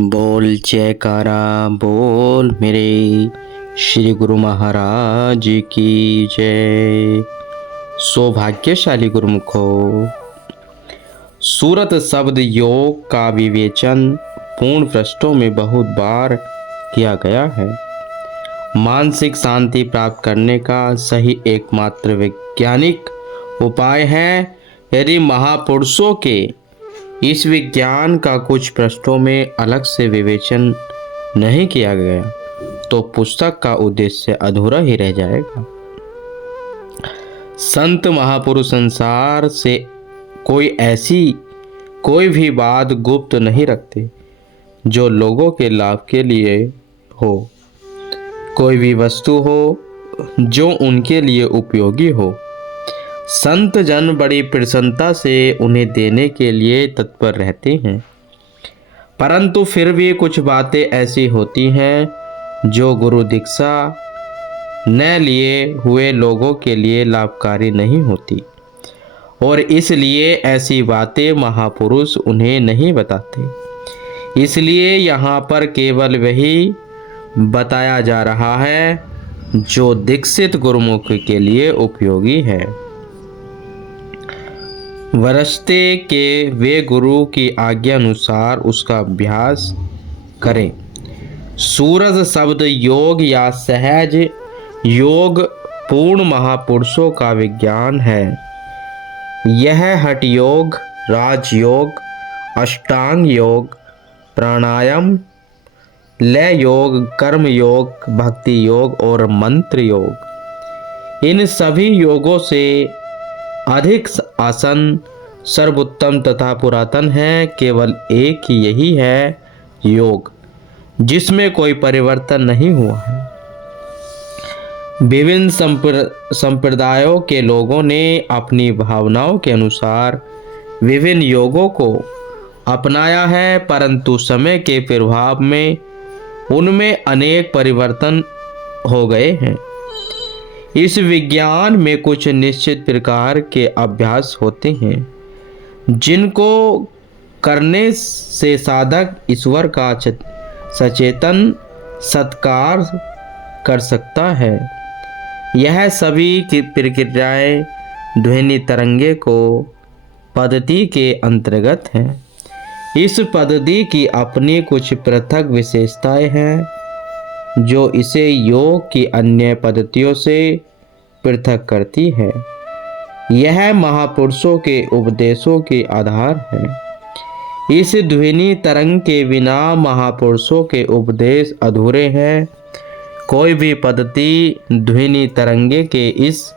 बोल जयकारा बोल मेरे श्री गुरु महाराज की जय। सौभाग्यशाली गुरुमुखो, सूरत शब्द योग का विवेचन पूर्ण पृष्ठों में बहुत बार किया गया है। मानसिक शांति प्राप्त करने का सही एकमात्र वैज्ञानिक उपाय है। यदि महापुरुषों के इस विज्ञान का कुछ पृष्ठों में अलग से विवेचन नहीं किया गया तो पुस्तक का उद्देश्य अधूरा ही रह जाएगा। संत महापुरुष संसार से कोई भी बात गुप्त नहीं रखते जो लोगों के लाभ के लिए हो। कोई भी वस्तु हो जो उनके लिए उपयोगी हो, संत जन बड़ी प्रसन्नता से उन्हें देने के लिए तत्पर रहते हैं। परंतु फिर भी कुछ बातें ऐसी होती हैं जो गुरु दीक्षा न लिए हुए लोगों के लिए लाभकारी नहीं होती और इसलिए ऐसी बातें महापुरुष उन्हें नहीं बताते। इसलिए यहाँ पर केवल वही बताया जा रहा है जो दीक्षित गुरुमुख के लिए उपयोगी है। वरस्ते के वे गुरु की आज्ञा अनुसार उसका अभ्यास करें। सूरज शब्द योग या सहज योग पूर्ण महापुरुषों का विज्ञान है। यह हठ योग, राजयोग, अष्टांग योग, प्राणायाम, लय योग, कर्म योग, भक्ति योग और मंत्र योग, इन सभी योगों से अधिक आसन सर्वोत्तम तथा पुरातन है। केवल एक ही यही है योग जिसमें कोई परिवर्तन नहीं हुआ है। विभिन्न संप्रदायों के लोगों ने अपनी भावनाओं के अनुसार विभिन्न योगों को अपनाया है, परंतु समय के प्रभाव में उनमें अनेक परिवर्तन हो गए हैं। इस विज्ञान में कुछ निश्चित प्रकार के अभ्यास होते हैं जिनको करने से साधक ईश्वर का सचेतन सत्कार कर सकता है। यह सभी की प्रक्रियाएं ध्वनि तरंगे को पद्धति के अंतर्गत हैं। इस पद्धति की अपनी कुछ पृथक विशेषताएं हैं जो इसे योग की अन्य पद्धतियों से पृथक करती है। यह महापुरुषों के उपदेशों के आधार है। इस ध्वनि तरंग के बिना महापुरुषों के उपदेश अधूरे हैं। कोई भी पद्धति ध्वनि तरंगे के इस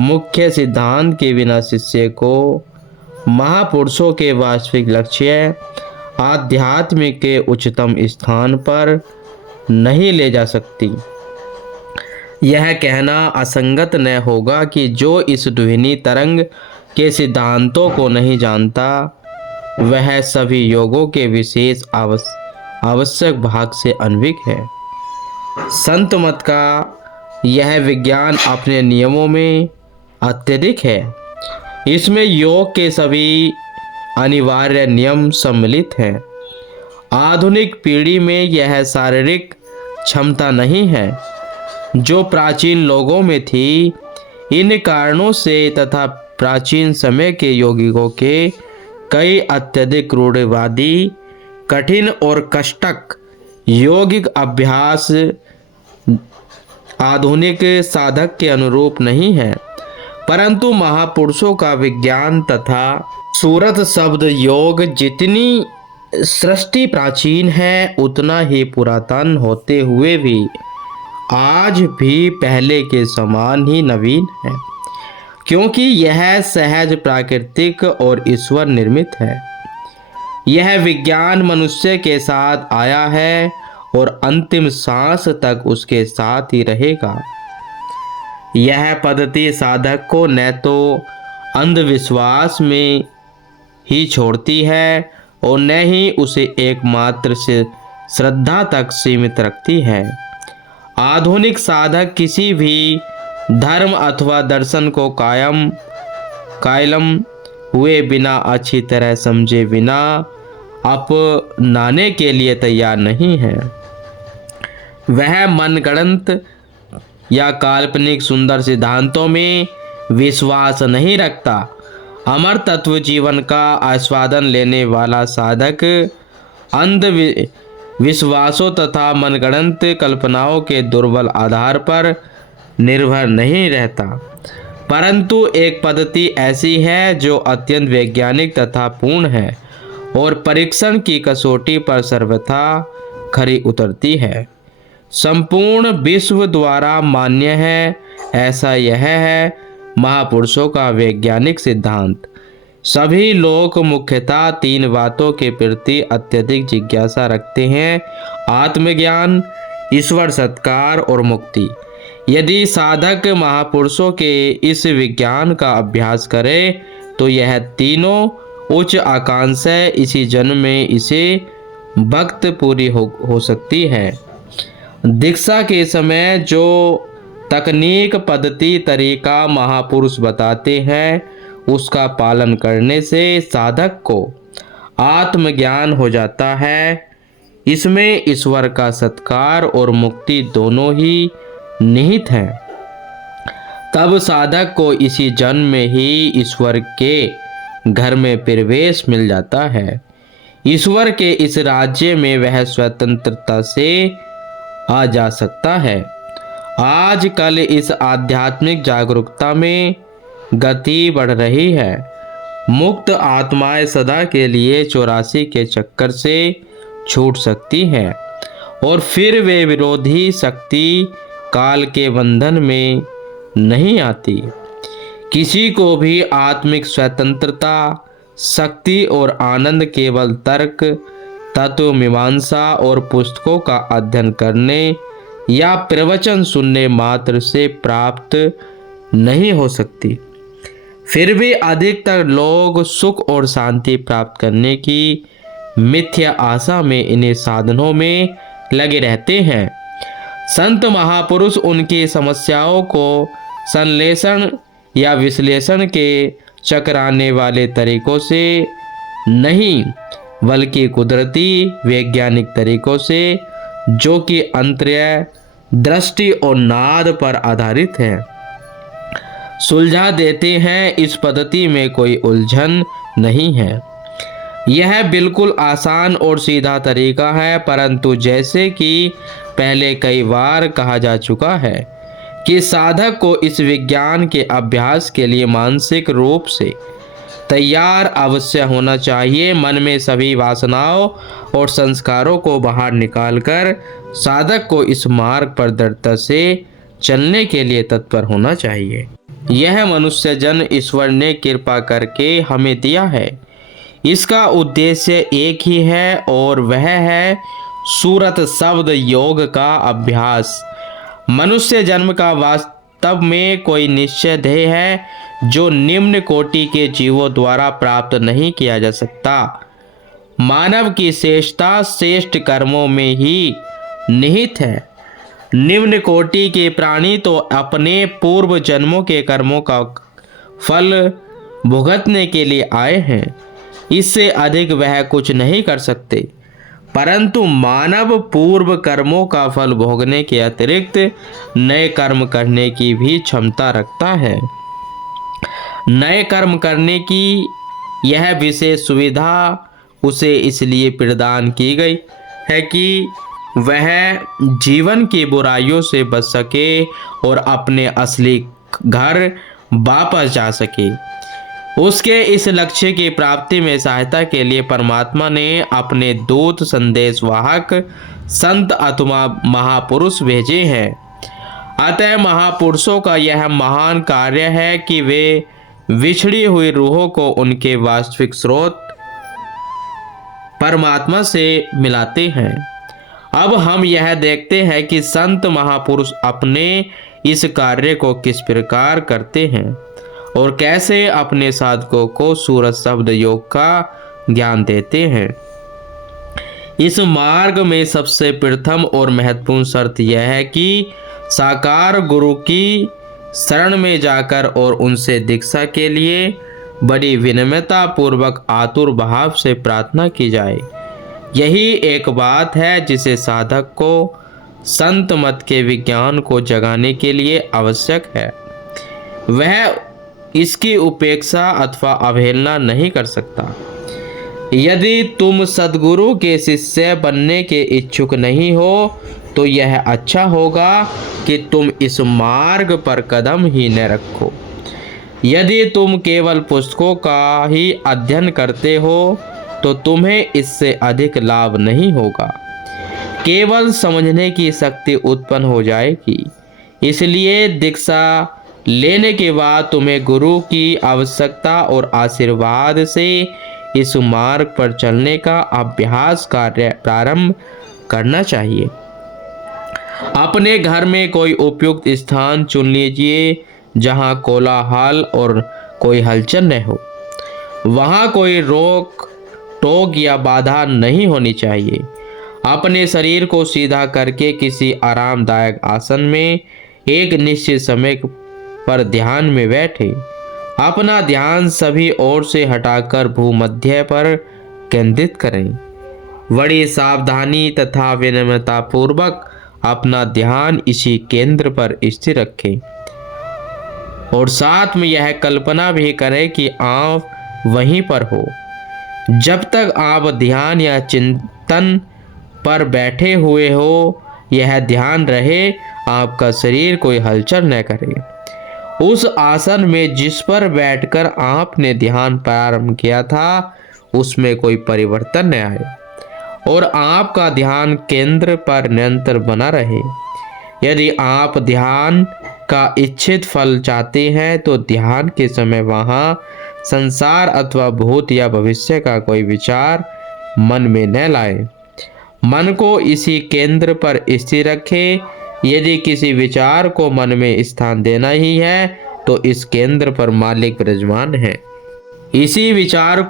मुख्य सिद्धांत के बिना शिष्य को महापुरुषों के वास्तविक लक्ष्य आध्यात्मिक के उच्चतम स्थान पर नहीं ले जा सकती। यह कहना असंगत न होगा कि जो इस ध्वनि तरंग के सिद्धांतों को नहीं जानता वह सभी योगों के विशेष आवश्यक भाग से अनभिज्ञ है। संत मत का यह विज्ञान अपने नियमों में अत्यधिक है। इसमें योग के सभी अनिवार्य नियम सम्मिलित हैं। आधुनिक पीढ़ी में यह शारीरिक क्षमता नहीं है जो प्राचीन लोगों में थी। इन कारणों से तथा प्राचीन समय के योगियों के कई अत्यधिक रूढ़िवादी, कठिन और कष्टक योगिक अभ्यास आधुनिक साधक के अनुरूप नहीं है। परंतु महापुरुषों का विज्ञान तथा सूरत शब्द योग जितनी सृष्टि प्राचीन है उतना ही पुरातन होते हुए भी आज भी पहले के समान ही नवीन है, क्योंकि यह सहज, प्राकृतिक और ईश्वर निर्मित है। यह विज्ञान मनुष्य के साथ आया है और अंतिम सांस तक उसके साथ ही रहेगा। यह पद्धति साधक को न तो अंधविश्वास में ही छोड़ती है और न ही उसे एकमात्र से श्रद्धा तक सीमित रखती है। आधुनिक साधक किसी भी धर्म अथवा दर्शन को कायम हुए बिना, अच्छी तरह समझे बिना अपनाने के लिए तैयार नहीं है। वह मनगढ़ंत या काल्पनिक सुंदर सिद्धांतों में विश्वास नहीं रखता। अमर तत्व जीवन का आस्वादन लेने वाला साधक अंध विश्वासों तथा मनगढ़ंत कल्पनाओं के दुर्बल आधार पर निर्भर नहीं रहता, परंतु एक पद्धति ऐसी है जो अत्यंत वैज्ञानिक तथा पूर्ण है और परीक्षण की कसौटी पर सर्वथा खरी उतरती है। संपूर्ण विश्व द्वारा मान्य है, ऐसा यह है महापुरुषों का वैज्ञानिक सिद्धांत। सभी लोग मुख्यतः तीन बातों के प्रति अत्यधिक जिज्ञासा रखते हैं: आत्मज्ञान, ईश्वर सत्कार और मुक्ति। यदि साधक महापुरुषों के इस विज्ञान का अभ्यास करे तो यह तीनों उच्च आकांक्षाएं इसी जन्म में इसे वक्त पूरी हो सकती है। दीक्षा के समय जो तकनीक, पद्धति, तरीका महापुरुष बताते हैं, उसका पालन करने से साधक को आत्मज्ञान हो जाता है। इसमें ईश्वर का सत्कार और मुक्ति दोनों ही निहित हैं। तब साधक को इसी जन्म में ही ईश्वर के घर में प्रवेश मिल जाता है। ईश्वर के इस राज्य में वह स्वतंत्रता से आ जा सकता है। आजकल इस आध्यात्मिक जागरूकता में गति बढ़ रही है। मुक्त आत्माएं सदा के लिए 84 के चक्कर से छूट सकती हैं और फिर वे विरोधी शक्ति काल के बंधन में नहीं आती। किसी को भी आत्मिक स्वतंत्रता, शक्ति और आनंद केवल तर्क, तत्व मीमांसा और पुस्तकों का अध्ययन करने या प्रवचन सुनने मात्र से प्राप्त नहीं हो सकती। फिर भी अधिकतर लोग सुख और शांति प्राप्त करने की मिथ्या आशा में इन्हीं साधनों में लगे रहते हैं। संत महापुरुष उनकी समस्याओं को संश्लेषण या विश्लेषण के चकराने वाले तरीकों से नहीं, बल्कि कुदरती वैज्ञानिक तरीकों से, जो कि अंतर्य दृष्टि और नाद पर आधारित है, सुलझा देते हैं। इस पद्धति में कोई उलझन नहीं है। यह बिल्कुल आसान और सीधा तरीका है, परंतु जैसे कि पहले कई बार कहा जा चुका है कि साधक को इस विज्ञान के अभ्यास के लिए मानसिक रूप से तैयार अवश्य होना चाहिए। मन में सभी वासनाओं और संस्कारों को बाहर निकालकर साधक को इस मार्ग पर दृढ़ता से चलने के लिए तत्पर होना चाहिए। यह मनुष्य जन्म ईश्वर ने कृपा करके हमें दिया है। इसका उद्देश्य एक ही है और वह है सूरत शब्द योग का अभ्यास। मनुष्य जन्म का वास्तव में कोई निश्चय ध्येय है जो निम्न कोटि के जीवों द्वारा प्राप्त नहीं किया जा सकता। मानव की श्रेष्ठता श्रेष्ठ कर्मों में ही निहित है। निम्न कोटि के प्राणी तो अपने पूर्व जन्मों के कर्मों का फल भुगतने के लिए आए हैं, इससे अधिक वह कुछ नहीं कर सकते। परंतु मानव पूर्व कर्मों का फल भोगने के अतिरिक्त नए कर्म करने की भी क्षमता रखता है। नए कर्म करने की यह विशेष सुविधा उसे इसलिए प्रदान की गई है कि वह जीवन की बुराइयों से बच सके और अपने असली घर वापस जा सके। उसके इस लक्ष्य की प्राप्ति में सहायता के लिए परमात्मा ने अपने दूत संदेश वाहक संत अथवा महापुरुष भेजे हैं। अतः महापुरुषों का यह महान कार्य है कि वे बिछड़ी हुई रूहों को उनके वास्तविक स्रोत परमात्मा से मिलाते हैं। अब हम यह देखते हैं कि संत महापुरुष अपने इस कार्य को किस प्रकार करते हैं और कैसे अपने साधकों को सूरत शब्द योग का ज्ञान देते हैं। इस मार्ग में सबसे प्रथम और महत्वपूर्ण शर्त यह है कि साकार गुरु की शरण में जाकर और उनसे दीक्षा के लिए बड़ी विनम्रता पूर्वक आतुर भाव से प्रार्थना की जाए। यही एक बात है जिसे साधक को संत मत के विज्ञान को जगाने के लिए आवश्यक है। वह इसकी उपेक्षा अथवा अवहेलना नहीं कर सकता। यदि तुम सद्गुरु के शिष्य बनने के इच्छुक नहीं हो तो यह अच्छा होगा कि तुम इस मार्ग पर कदम ही न रखो। यदि तुम केवल पुस्तकों का ही अध्ययन करते हो तो तुम्हें इससे अधिक लाभ नहीं होगा, केवल समझने की शक्ति उत्पन्न हो जाएगी। इसलिए दीक्षा लेने के बाद तुम्हें गुरु की आवश्यकता और आशीर्वाद से इस मार्ग पर चलने का अभ्यास कार्य प्रारंभ करना चाहिए। अपने घर में कोई उपयुक्त स्थान चुन लीजिए जहां कोलाहल और कोई हलचल न हो। वहां कोई रोक टोक या बाधा नहीं होनी चाहिए। अपने शरीर को सीधा करके किसी आरामदायक आसन में एक निश्चित समय पर ध्यान में बैठे। अपना ध्यान सभी ओर से हटाकर भूमध्य पर केंद्रित करें। बड़ी सावधानी तथा विनम्रता पूर्वक अपना ध्यान इसी केंद्र पर स्थिर रखें और साथ में यह कल्पना भी करें कि आप वहीं पर हो। जब तक आप ध्यान या चिंतन पर बैठे हुए हो, यह ध्यान रहे आपका शरीर कोई हलचल न करे। उस आसन में जिस पर बैठकर आपने ध्यान प्रारंभ किया था उसमें कोई परिवर्तन न आए और आपका ध्यान केंद्र पर निरंतर बना रहे। यदि आप ध्यान का इच्छित फल चाहते हैं तो ध्यान के समय वहां संसार अथवा भूत या भविष्य का कोई विचार मन में न लाए। मन को इसी केंद्र पर स्थिर रखें। यदि किसी विचार को मन में स्थान देना ही है तो इस केंद्र पर मालिक विराजमान है। इसी विचार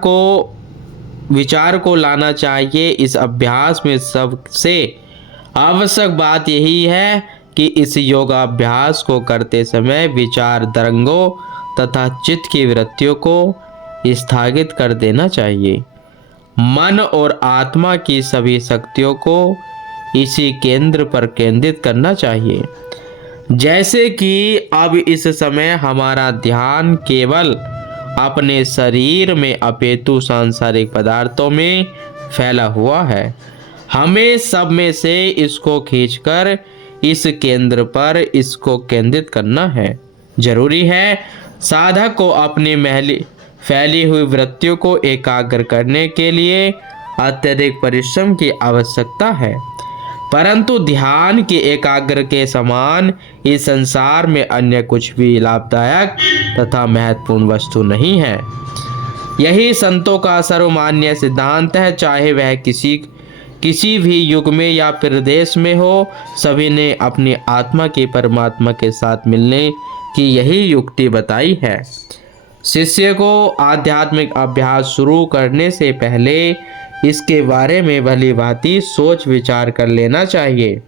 को लाना चाहिए। इस अभ्यास में सबसे आवश्यक बात यही है कि इस योगाभ्यास को करते समय विचार तरंगों तथा चित्त की वृत्तियों को स्थगित कर देना चाहिए। मन और आत्मा की सभी शक्तियों को इसी केंद्र पर केंद्रित करना चाहिए। जैसे कि अब इस समय हमारा ध्यान केवल अपने शरीर में अपेतु सांसारिक पदार्थों में फैला हुआ है। हमें सब में से इसको खींचकर इस केंद्र पर इसको केंद्रित करना है। जरूरी है साधक को अपनी फैली हुई वृत्तियों को एकाग्र करने के लिए अत्यधिक परिश्रम की आवश्यकता है, परंतु ध्यान के एकाग्र के समान इस संसार में अन्य कुछ भी लाभदायक तथा महत्वपूर्ण वस्तु नहीं है। यही संतों का सर्वमान्य सिद्धांत है, चाहे वह किसी भी युग में या प्रदेश में हो। सभी ने अपनी आत्मा के परमात्मा के साथ मिलने की यही युक्ति बताई है। शिष्य को आध्यात्मिक अभ्यास शुरू करने से पहले इसके बारे में भली भांति सोच विचार कर लेना चाहिए।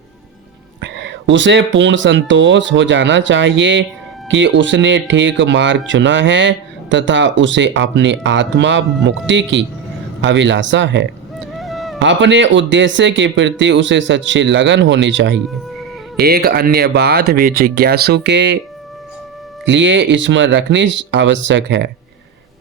उसे पूर्ण संतोष हो जाना चाहिए कि उसने ठीक मार्ग चुना है तथा उसे अपनी आत्मा मुक्ति की अभिलाषा है। अपने उद्देश्य के प्रति उसे सच्ची लगन होनी चाहिए। एक अन्य बात भी जिज्ञासु के लिए स्मरण रखनी आवश्यक है,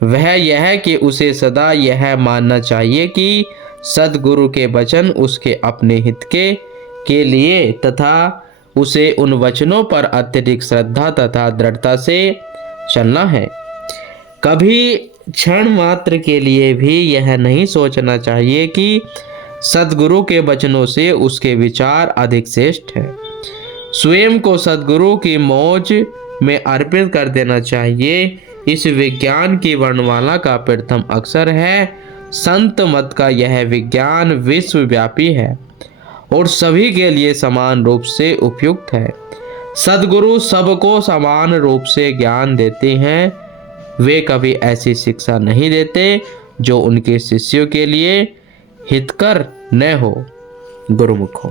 वह यह कि उसे सदा यह मानना चाहिए कि सद्गुरु के वचन उसके अपने हित के लिए तथा उसे उन वचनों पर अत्यधिक श्रद्धा तथा दृढ़ता से चलना है। कभी क्षण मात्र के लिए भी यह नहीं सोचना चाहिए कि सद्गुरु के वचनों से उसके विचार अधिक श्रेष्ठ है। स्वयं को सद्गुरु की मौज में अर्पित कर देना चाहिए। इस विज्ञान की वर्णमाला का प्रथम अक्षर है। संत मत का यह विज्ञान विश्वव्यापी है और सभी के लिए समान रूप से उपयुक्त है। सद्गुरु सबको समान रूप से ज्ञान देते हैं। वे कभी ऐसी शिक्षा नहीं देते जो उनके शिष्यों के लिए हितकर न हो। गुरुमुख हो।